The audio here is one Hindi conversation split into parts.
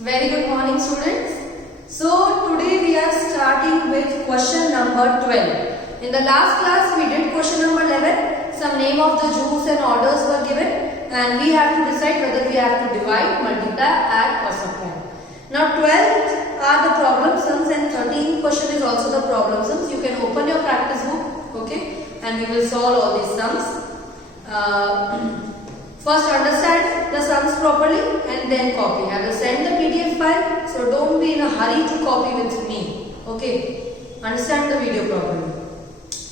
Very good morning, students. So today we are starting with question number 12. In the last class we did question number 11. Some name of the juice and orders were given and we have to decide whether we have to divide, multiply, add or subtract. Now 12 are the problem sums and 13th question is also the problem sums. You can open your practice book, okay, and we will solve all these sums. First understand the sums properly and then copy. I will send the PDF file, so don't be in a hurry to copy with me. Okay, understand the video properly.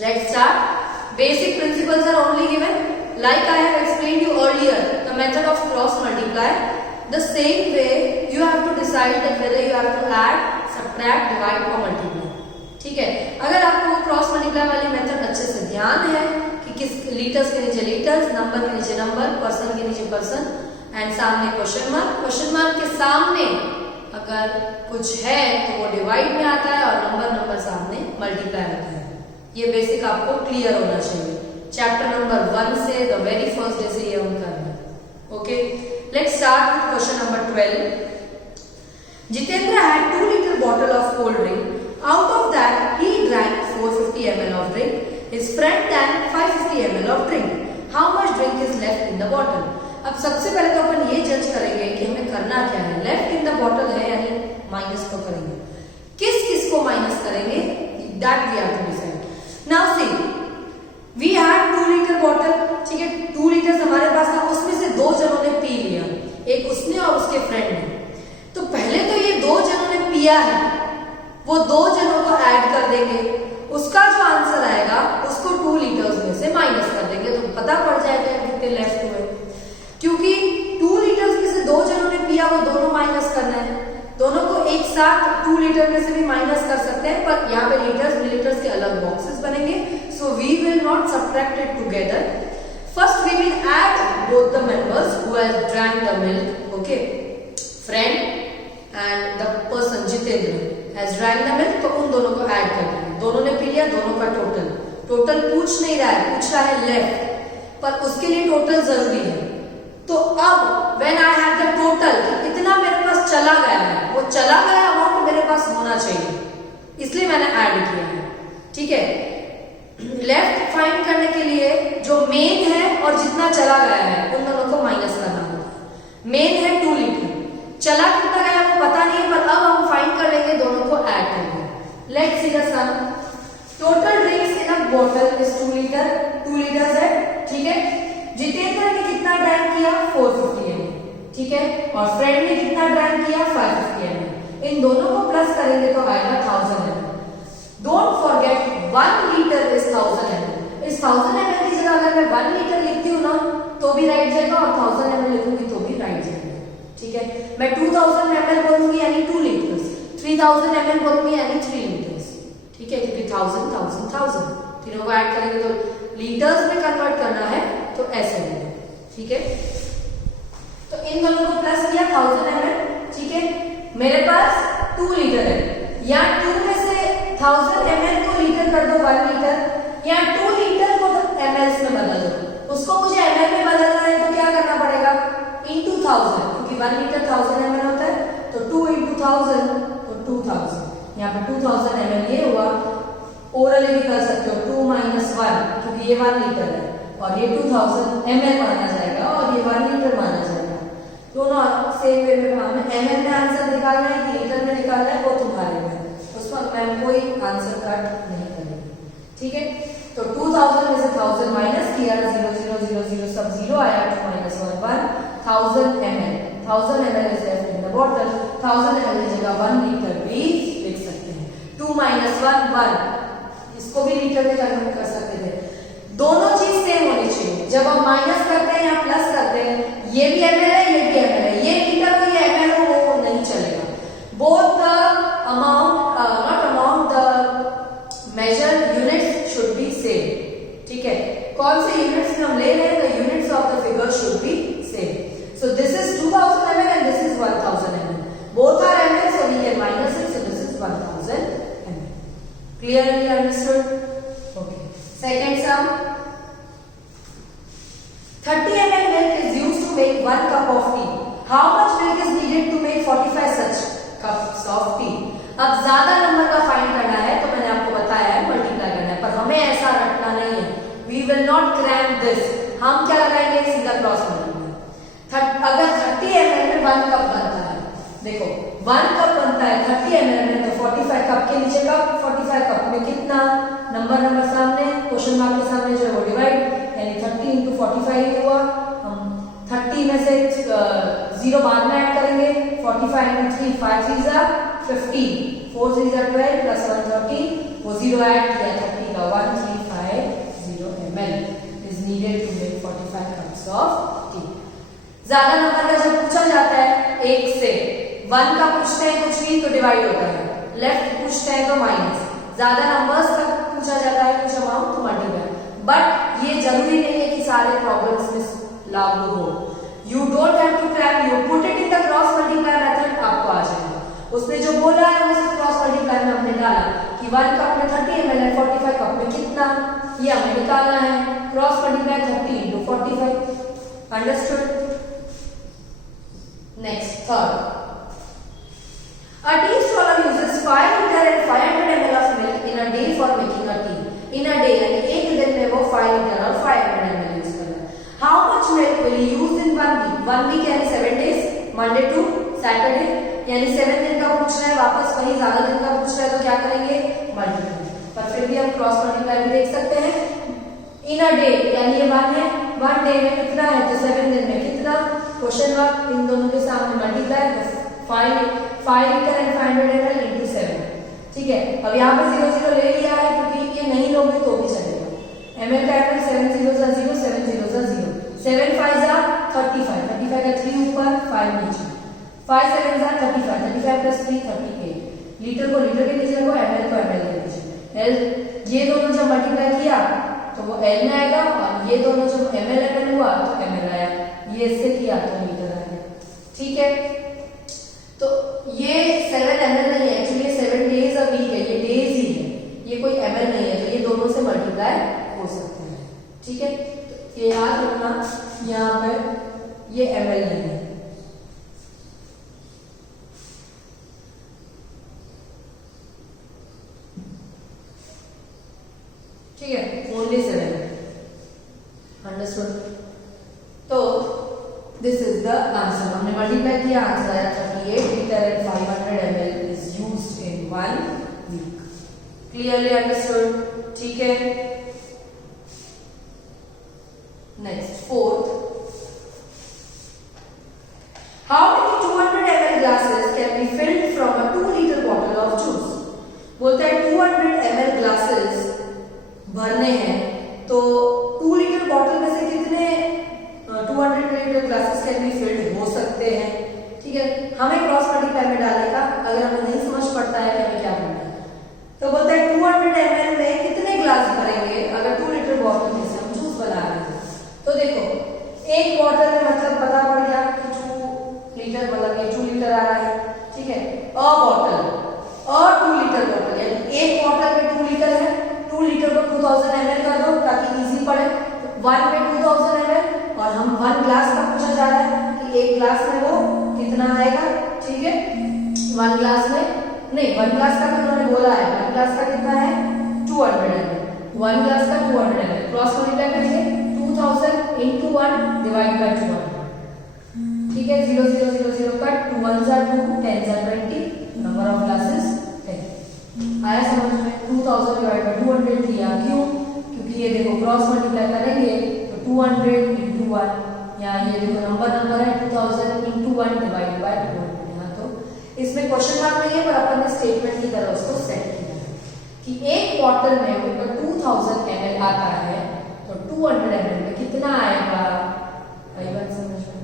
Let's start. Basic principles are only given. Like I have explained you earlier, the method of cross multiply. The same way you have to decide that whether you have to add, subtract, divide or multiply. ठीक है, अगर आपको क्रॉस मल्टीप्लाई वाली मेथड अच्छे से ध्यान है कि किस लीटर्स के नीचे लीटर्स, नंबर के नीचे नंबर, पर्सन के नीचे पर्सन एंड सामने क्वेश्चन मार्क के सामने अगर कुछ है तो वो डिवाइड में आता है और नंबर सामने मल्टीप्लाई होता है. ये बेसिक आपको क्लियर होना चाहिए. चैप्टर नंबर 1 से द वेरी फर्स्ट डे से ये हम कर रहे हैं. Okay, let's start with question number 12. Jitendra had 2 liter bottle of cold drink. Out of that, he drank 450 ml of drink. His friend drank 550 ml of drink. How much drink is left in the bottle? अब सबसे पहले तो अपन ये जज करेंगे कि हमें करना क्या है. लेफ्ट इन द बॉटल है यानी माइनस को करेंगे. किस को माइनस करेंगे? That we have to decide. Now see, we had 2 litre bottle. ठीक है, 2 लीटर हमारे पास था, उसमें से 2 जनों ने पी लिया, एक उसने और उसके फ्रेंड ने. तो पहले तो ये 2 जनों ने पिया है, वो 2 जनों को ऐड कर देंगे. उसका जो आंसर आएगा उसको 2 लीटर्स में से माइनस कर देंगे तो पता पड़ जाएगा कितने लेफ्ट हुए. क्योंकि 2 लीटर्स में से 2 जनों ने पिया, वो दोनों माइनस करना है. दोनों को एक साथ 2 लीटर में से भी माइनस कर सकते हैं, पर यहाँ पे लीटर्स मिलीलीटर्स के अलग बॉक्सेस बनेंगे. So we will not subtract it together. First we will add both the members who has drank the milk. Okay, friend and the person Jitendra has drank the milk, तो उन दोनों को ऐड कर देंगे. दोनों ने पी लिया, दोनों का टोटल पूछ नहीं रहा है, पूछ रहा है लेफ्ट, पर उसके लिए टोटल जरूरी है. तो अब when I have the total, इतना मेरे पास चला गया है, वो चला गया अमाउंट मेरे पास होना चाहिए, इसलिए मैंने ऐड किया है. ठीक है, लेफ्ट फाइंड करने के लिए जो मेन है और जितना चला गया है उन दोनों को माइनस करना होगा. मेन है 2 लीटर, चला कितना गया वो पता नहीं है, पर अब हम फाइंड कर लेंगे, दोनों को ऐड करेंगे. Let's see the sum. Total drinks in a bottle is 2 litre. 2 litres है. ठीक है, जितेंद्र ने कितना ड्रैंक किया? 450 ml. ठीक है, और फ्रेंड ने कितना ड्रैंक किया? 550 ml. इन दोनों को प्लस करेंगे तो आएगा 1000 ml. Don't forget 1 litre is 1000 ml. इस 1000 ml की जगह अगर मैं 1 लीटर लिखती हूँ ना तो भी राइट जाएगा, और 1000 ml लिखूंगी तो भी राइट जाएगा. ठीक है, मैं 2000 ml बोलूंगी यानी 2 लीटर्स, 3000 ml बोलूंगी यानी 3 लीटर्स. ठीक है, क्योंकि 1000 तीनों को ऐड करेंगे तो लीटर्स में कन्वर्ट करना है तो ऐसे होगा. ठीक है, तो इन दोनों को प्लस किया 1000 ml. ठीक है, मेरे पास 2 लीटर है, या 2 में से 1000 ml को लीटर कर दो 1 लीटर, या 2 लीटर को ml में बदल दो. उसको मुझे ml में बदलना है तो क्या करना पड़ेगा? इंटू 1000, क्योंकि 1 लीटर 1000 ml होता है, तो 2 इंटू 1000 तो 2000. यहाँ पे 2000 ml ये हुआ. ओरली भी कर सकते हो 2 माइनस 1, क्योंकि ये 1 लीटर है और ये 2000 ml माना जाएगा और ये 1 लीटर माना जाएगा. दोनों सेम वे में हमें ml में आंसर निकालना है कि लीटर में निकालना है, वो तुम्हारे में, उसमें मैं कोई आंसर कट नहीं करेंगे. ठीक है, तो 2000 में से 1000 माइनस किया, 0 0 0 0 सब 0 आया, 2 minus 1 1. 1000 ml is left in the bottle. 1000 ml की जगह 1 लीटर भी लिख सकते हैं. 2 माइनस 1 1, इसको भी लीटर में कन्वर्ट कर सकते थे. दोनों चीज सेम होनी चाहिए. जब हम माइनस करते हैं या प्लस करते हैं, ये भी ml है, ये भी ml है, ये लीटर हो ये ml हो, वो नहीं चलेगा. Both the amount not amount the major units should be same. ठीक है, कौन से यूनिट्स हम ले रहे हैं? The units of the figure should be same. So this is 2000 ml and this is 1000 ml. Both are ml, so we can minus it. So this is 1000 ml. Clearly understood? Okay. Second sum. 30 ml milk is used to make 1 cup of tea. How much milk is needed to make 45 such cups of tea. अब ज्यादा नंबर का फाइंड करना है तो मैंने आपको बताया है मल्टीप्लाई करना है, पर हमें ऐसा रखना नहीं है। We will not cram this. हम क्या लगाएंगे, सीधा क्रॉस मल्टीप्लाई। अगर 30 ml में 1 कप बनता है, देखो 1 कप बनता है 30 ml में, तो 45 कप के नीचे कप, 45 कप में कितना, नंबर सामने, क्वेश्चन मार्क के सामने जो है वो डिवाइड, यानी 30 into 45 हुआ। हम 30 में से 0 बाद में ऐड करेंगे, 45 into 3, 5 3s are 15, 4 3s are 12 plus 1 13, वो 0 ऐड किया, 30 का 1350 ml is needed to make 45 cups of tea। ज्यादा नंबर का जब पूछा जाता है 1 से 1 का पूछते हैं कुछ भी तो डिवाइड होता है, लेफ्ट पूछते हैं तो माइनस, ज्यादा नंबर्स का पूछा जाता है कुछ अमाउंट तो मल्टीप्लाई। बट ये जरूरी नहीं है कि सारे प्रॉब्लम्स में लागू हो। You don't have to cram, you put it in the cross multiply method, आपको आ जाएगा। उसने जो बोला है वो सिर्फ क्रॉस मल्टीप्लाई में हमने डाला कि 1 कप में 30 ml है, 45 कप में कितना, ये हमें निकालना है। Cross multiply 30 into 45, understood. Next, third, a tea stroller uses 5 liter and 500 ml of milk in a day for making a tea. In a day, यानी एक दिन में वो 5 liter और 500 ml यूज कर रहा है। How much milk will he use in 1 week? 1 week यानी 7 days, Monday to Saturday, यानी 7 दिन का पूछ रहा है, वापस वही ज्यादा दिन का पूछ रहा है तो क्या करेंगे, मल्टीप्लाई। पर फिर भी हम क्रॉस मल्टीप्लाई भी देख सकते हैं। इन अ डे यानी ये 1 है, 1 डे में कितना है तो 7 दिन में कितना, क्वेश्चन मार्क इन दोनों के सामने मल्टीप्लाई, तो 5 liter and 500 ml into 7, ठीक है। अब यहाँ पे 0 0 ले लिया है क्योंकि ये नहीं लोगे तो भी चलेगा। ml का ml 7 0 0, 7 0 0, 7 5 35, 35 का 3 ऊपर 5 नीचे, 5 7 35, 35 plus 3 38, लीटर को लीटर के नीचे रखो, ml को ml के नीचे। l ये दोनों जब मल्टीप्लाई किया तो वो l में आएगा, और ये दोनों जब ml ml हुआ तो ml आया, ये इससे किया तो लीटर आया, ठीक है। तो ये 7 ml नहीं है, एक्चुअली 7 days a week है, ये डेज ही है, ये कोई ml नहीं है, तो ये दोनों से मल्टीप्लाई हो सकते हैं, ठीक है। तो ये याद रखना, यहाँ पे ये ml नहीं है, ठीक है, ओनली 7, अंडरस्टूड। तो दिस इज द आंसर, हमने मल्टीप्लाई किया, आंसर आया 38 liter and 500 ml is used in 1 week। Clearly understood, ठीक है। Next, fourth, how many 200 ml glasses can be filled from a 2 liter bottle of juice। बोलते हैं 200 ml ग्लासेस भरने हैं, तो 2 लीटर बॉटल में से कितने 200 litre glasses can be filled हो सकते हैं, ठीक है। हमें क्रॉस मल्टीप्लाई में डालने का, अगर हमें नहीं समझ पड़ता है कि हमें क्या करना है, तो बोलते हैं 200 ml में कितने ग्लास भरेंगे अगर 2 लीटर बॉटल में से हम जूस बना रहे हैं। तो देखो एक बॉटल में मतलब पता पड़ गया कि 2 लीटर, मतलब ये 2 लीटर आ रहा है, ठीक है। अ बॉटल और 2 लीटर बॉटल, यानी एक बॉटल में 2 लीटर है, 2 लीटर को 2000 ml कर दो ताकि इजी पड़े, 1 में 2000 ml, और हम 1 ग्लास का पूछा जा रहा है कि एक ग्लास में वो कितना आएगा, ठीक है। 1 ग्लास में नहीं, 1 ग्लास का तो उन्होंने बोला है, 1 ग्लास का कितना है 200 ml, 1 ग्लास का 200 ml, क्रॉस मल्टीप्लाई करेंगे 2000 into 1 डिवाइड बाय 200, ठीक है। 0 0 0 0 cut, 2 1s are 2, 10s are 20, number of glasses 10। आया समझ में, 2000 डिवाइड बाय 200 किया, क्यों, क्योंकि ये देखो क्रॉस मल्टीप्लाई करेंगे तो 200 into 1, यहाँ ये देखो नंबर है 2000 into 1 डिवाइड बाय 200, यहाँ तो इसमें क्वेश्चन मार्क नहीं है, पर अपन ने स्टेटमेंट की तरह उसको सेट किया है कि एक बॉटल में अगर 2000 ml आता है तो 200 ml में कितना आएगा, कई बार समझ में।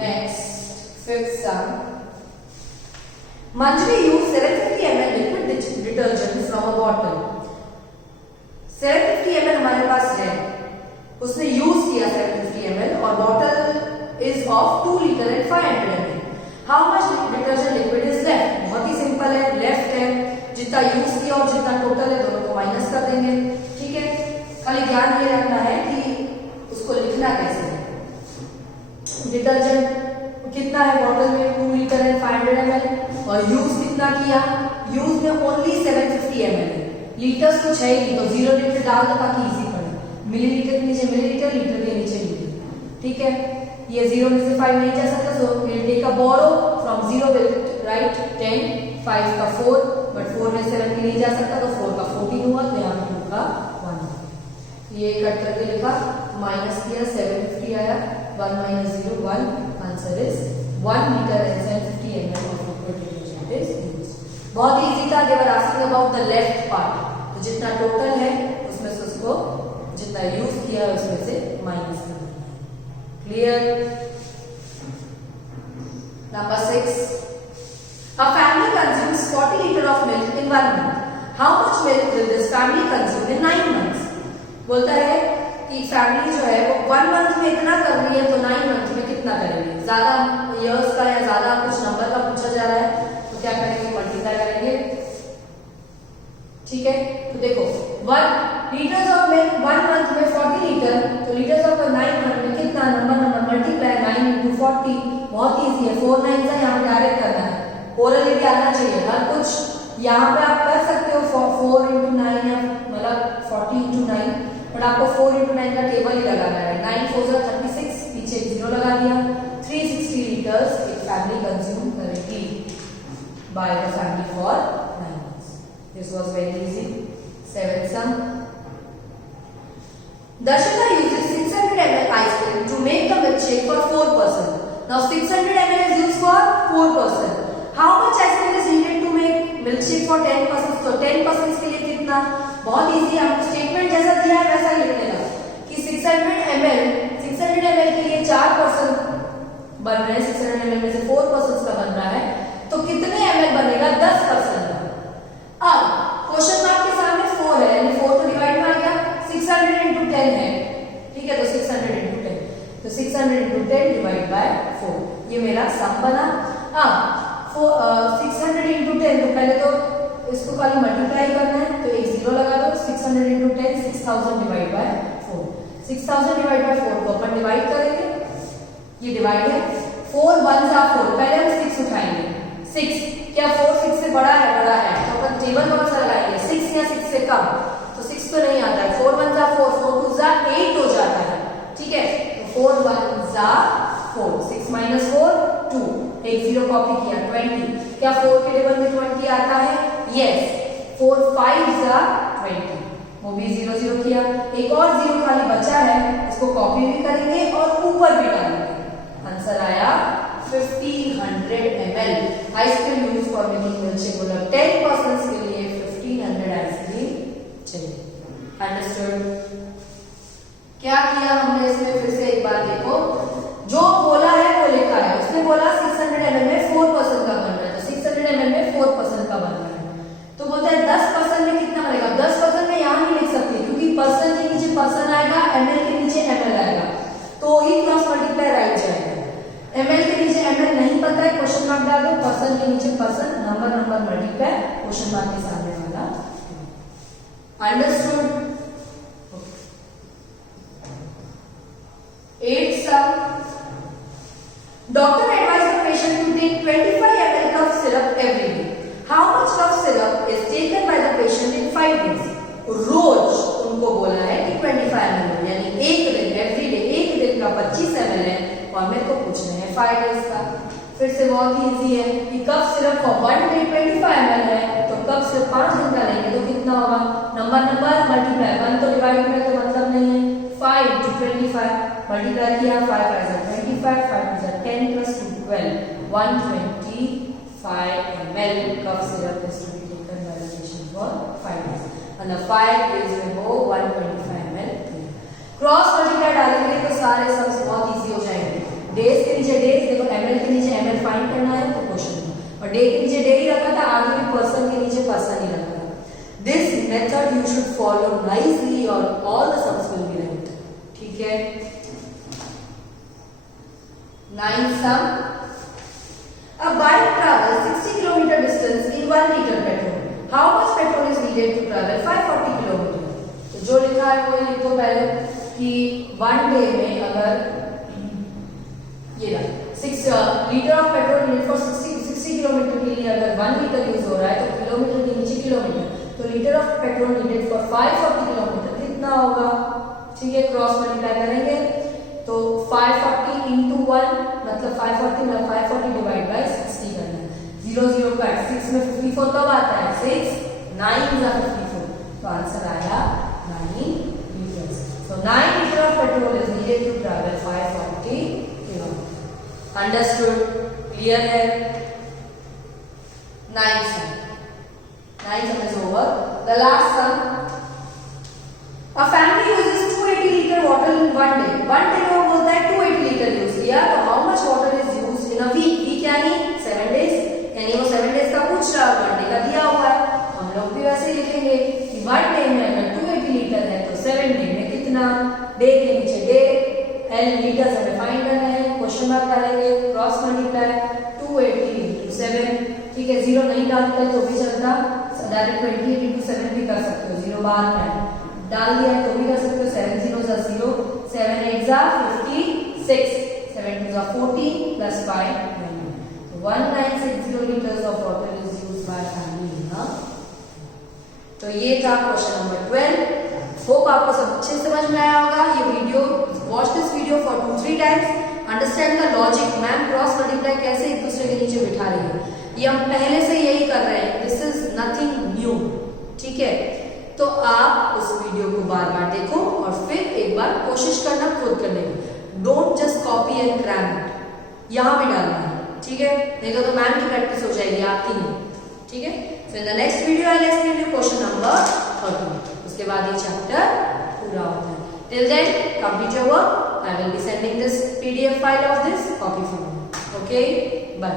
Next, fifth some, Manjari used 750 ml liquid detergent from a bottle। 750 ml हमारे पास है, उसने यूज किया 750 ml और bottle is of 2 litre and 500 ml। How much detergent liquid is left, बहुत ही सिंपल है, लेफ्ट है, जितना यूज किया और जितना टोटल है दोनों को माइनस कर देंगे, ठीक है। खाली ध्यान ये रखना है कि उसको लिखना कैसे है। डिटर्जेंट कितना है बॉटल में, 2 लीटर है, 500 ml, और यूज कितना किया, यूज में ओनली 750 ml है, लीटर्स कुछ है ही, तो 0 लीटर डाल दो ताकि इजी पड़े, मिलीलीटर के नीचे मिलीलीटर, लीटर के नीचे लीटर, ठीक है। ये 0 में से 5 नहीं जा सकता, so will take a borrow from 0 will write 10, 5 का 4, बट 4 में 7 भी नहीं जा सकता, तो 4 का 14 हुआ, तो यहाँ पे 2 का 1, ये कट करके लिखा, माइनस किया, 750 आया, 1 minus 0 1, answer is 1 liter and 750 ml of liquid detergent is used. बहुत ही इजी था, they were asking about the left part, तो जितना टोटल है उसमें से उसको जितना यूज किया है उसमें से माइनस कर देना है। Clear? Number 6, a family consumes 40 liter of milk in 1 month. How much milk will this family consume in 9 months? बोलता है कि फैमिली जो है वो 1 मंथ में इतना कर रही है, तो 9 मंथ में कितना करेंगे, ज्यादा इयर्स का या ज्यादा कुछ नंबर का पूछा जा रहा है, तो क्या करेंगे, मल्टीप्लाई करेंगे, ठीक है। तो देखो 1 लीटर्स ऑफ मिल्क 1 मंथ में 40 लीटर, तो लीटर्स ऑफ 9 मंथ में कितना, नंबर मल्टीप्लाई 9 into 40, बहुत इजी है, 4 9 से यहाँ डायरेक्ट करना है, ओरल भी आना चाहिए, हर कुछ यहाँ पे आप कर सकते हो 4 into 9 या मतलब 40 into 9, बट आपको 4 into 9 का टेबल ही लगाना है, 9 4 जा 36, पीछे 0 लगा दिया, 360 लीटर्स एक फैमिली कंज्यूम करेगी by the family for 9 months. This was very easy. 7 sum. Darshita uses 600 ml ice cream to make the milkshake for 4 person. Now 600 ml is used for 4 person. How much ice cream is needed to make milkshake for 10 person? So 10 person के लिए कितना, बहुत इजी, आपको स्टेटमेंट जैसा दिया है वैसा लिख लेना कि 600 ml के लिए 4 पर्सन बन रहे हैं, 600 ml में से 4 पर्सन का बन रहा है, तो कितने ml बनेगा, 10 पर्सन का। अब क्वेश्चन मार्क के सामने 4 है, यानी 4 तो डिवाइड में आ गया, 600 into 10 है, ठीक है, तो 600 into 10, तो 600 into 10 डिवाइड बाय 4, ये मेरा सम बना। अब 600 into 10, तो पहले तो इसको खाली मल्टीप्लाई करना है, तो एक 0 लगा दो, 600 into 10 6000 divide by 4, 6000 divide by 4 को अपन डिवाइड करेंगे, ये डिवाइड है, 4 1 जा 4, पहले हम 6 उठाएंगे, 6 क्या 4 6 से बड़ा है, बड़ा है, तो अपन टेबल कौन सा लगाएंगे, 6 या 6 से कम, तो 6 तो नहीं आता है, 4 1 जा 4, 4 2 जा 8 हो जाता है, ठीक है, तो 4 1 जा 4, 6 minus 4 2, एक 0 कॉपी किया, 20, क्या 4 के टेबल में 20 आता है, यस, 4 5 जा 20, वो भी 0 0 किया, एक और 0 खाली बचा है, इसको कॉपी भी करेंगे और ऊपर भी डालेंगे, आंसर आया 1500 ml ice cream use for making milkshake, बोला 10 पर्सन के लिए 1500 आइसक्रीम चाहिए। अंडरस्टूड? क्या किया हमने इसमें, फिर से एक बार देखो, जो बोला है वो लिखा है, उसने बोला 600 ml में 4 पर्सन का बन रहा है, तो 600 ml में 4 पर्सन का बन रहा है, तो बोलता है 10 पर्सन में कितना बनेगा, 10 पर्सन में यहाँ नहीं लिख सकते क्योंकि पर्सन के नीचे पर्सन आएगा, ml के नीचे ml आएगा, तो ही क्रॉस मल्टीप्लाई राइट जाएगा, ml के नीचे ml नहीं पता है, क्वेश्चन मार्क डाल दो, पर्सन के नीचे person, number multiply, question mark के सामने वाला। Understood? 8 sum. Doctor advised the patient to take 25 ml cough syrup every day. How much cough syrup is taken by the patient in 5 days? रोज उनको बोला है कि 25 ml, यानी एक दिन, एवरी डे, एक दिन का 25 ml है, और मेरे को पूछना है 5 डेज का। फिर से बहुत इजी है कि कफ सिरप का 1 डे 25 ml है, तो कफ सिरप 5 दिन का लेंगे तो कितना होगा, नंबर मल्टीप्लाई, 1 तो डिवाइड में तो मतलब नहीं है, 5 to 25 मल्टीप्लाई किया, 5 5 जा 25, 5 2 जा 10 plus 2 12, 125 ml cough syrup is to be taken by the patient for 5 days, and the 5 days में वो 125 ml क्रॉस मल्टीप्लाई डालेंगे तो सारे सम्स बहुत इजी हो जाएंगे। डेज के नीचे डेज, देखो ml के नीचे ml फाइंड करना है तो क्वेश्चन, और डे के नीचे डे ही रखा था, आगे भी पर्सन के नीचे पर्सन ही रखा था। This method you should follow nicely और all the sums will be right, ठीक है। 9 sum. A bike travels 60 km distance in 1 liter petrol. How much petrol is needed to travel 540 km? तो जो लिखा है वो लिखो पहले कि 1 डे में अगर ये 6 litre of petrol needed for 60 kilometre के लिए अगर 1 लीटर यूज हो रहा है तो किलोमीटर के नीचे किलोमीटर, तो litre of petrol needed for 540 kilometre कितना होगा? ठीक है, क्रॉस मल्टीप्लाई करेंगे तो 540 into 1 मतलब 540 मतलब 540 डिवाइड बाय 60 करना है। 0 0 कट, 6 में 54 कब आता है? 6 9 is 54, तो आंसर आया 9 liters. So 9 liter of petrol is needed to travel 540 kilometers. Understood? Clear है? 9 sum is over. The last sum. A family uses 280 liter water in one day. One day में बोलता है 280 liter यूज किया, तो how much water is used in a week? week यानी 7 days, यानी वो 7 days का पूछ रहा है, 1 day का दिया हुआ है, हम लोग भी वैसे ही लिखेंगे कि 1 day में अगर 280 लीटर है तो 7 day में कितना? डे के नीचे डे, एल लीटर हमें फाइंड करना है, क्वेश्चन मार्क डालेंगे, क्रॉस मल्टीप्लाई 280 into 7, ठीक है, 0 नहीं डालते तो भी चलता, डायरेक्ट 28 into 7 भी कर सकते हो, 0 बाहर में डाल दिया है तो भी कर सकते हो, 7 0 are 0, 7 8 are 56, 7 2 are 40 plus 5 9. So 1960 liters of water is used by family in a. तो ये था क्वेश्चन नंबर 12. होप आपको सब अच्छे समझ में आया होगा. ये video, watch this video for 2-3 times, understand the logic. Ma'am cross multiply कैसे एक दूसरे के नीचे बिठा रही है, ये हम पहले से यही कर रहे हैं, दिस इज नथिंग न्यू. ठीक है, तो आप उस वीडियो को बार बार देखो और फिर एक बार कोशिश करना खुद करने की. Don't just copy and cram it, यहाँ भी डालना है. ठीक है, नहीं तो मैम की प्रैक्टिस हो जाएगी, आपकी नहीं. ठीक है, so in the next video I will explain you question number 13. उसके बाद ये चैप्टर पूरा होता है. Till then complete your work. I will be sending this PDF file of this copy for you. Okay, bye.